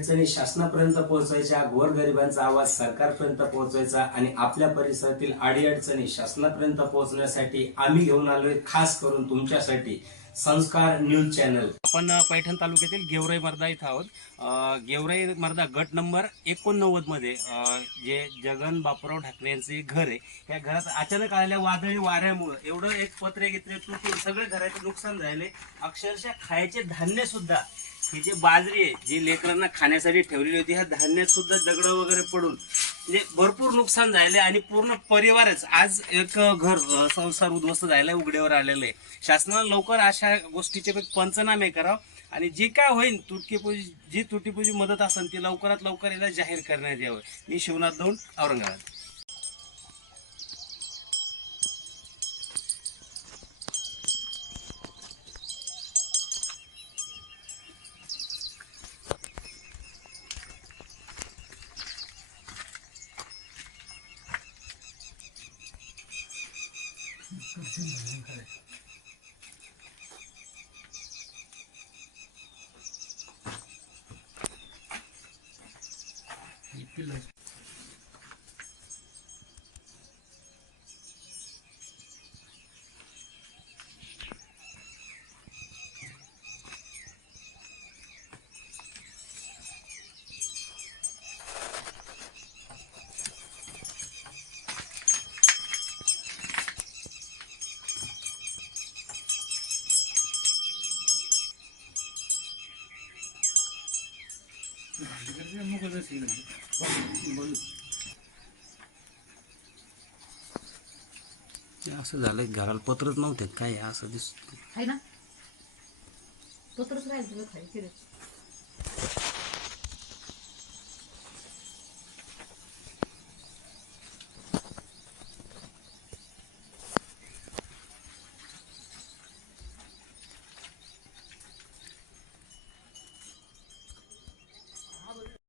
अडचणी शासनापर्यंत पोहोचवायच्या गोरगरिबांचा आवाज सरकारपर्यंत पोहोचवायचा आणि आपल्या परिसरातील अडीअडचणी शासनापर्यंत पोहोचण्यासाठी आम्ही घेऊन आलोय खास करून तुमच्यासाठी. संस्कार न्यूज चॅनल. आपण पैठण तालुक्यातील गेवराई मर्दा इथं आहोत. गेवराई मर्दा गट नंबर एकोणनव्वदमध्ये जे जगन बापूराव ठाकरे यांचे घर आहे या घरात अचानक आलेल्या वादळी वाऱ्यामुळे एवढं एक पत्रे घेतले तुटून सगळे घराचे नुकसान झाले अक्षरशः खायचे धान्य सुद्धा ही जे बाजरी आहे जी लेकरांना खाण्यासाठी ठेवलेली होती ह्या धान्यात सुद्धा दगड वगैरे पडून म्हणजे भरपूर नुकसान झाले आणि पूर्ण परिवारच. आज एक घर संसार उद्ध्वस्त झालेला आहे, उघड्यावर आलेलं आहे. शासनाला लवकर अशा गोष्टीचे पंचनामे करावं आणि जे काय होईल तुटकीपुजी जी तुटीपुजी मदत असेल ती लवकरात लवकर याला जाहीर करण्यात यावं. मी शिवनाथ दौंड औरंगाबाद. 이필러 असं झालं घराला पत्रच नव्हते काय असं दिसत ना? पत्रच राहील खाली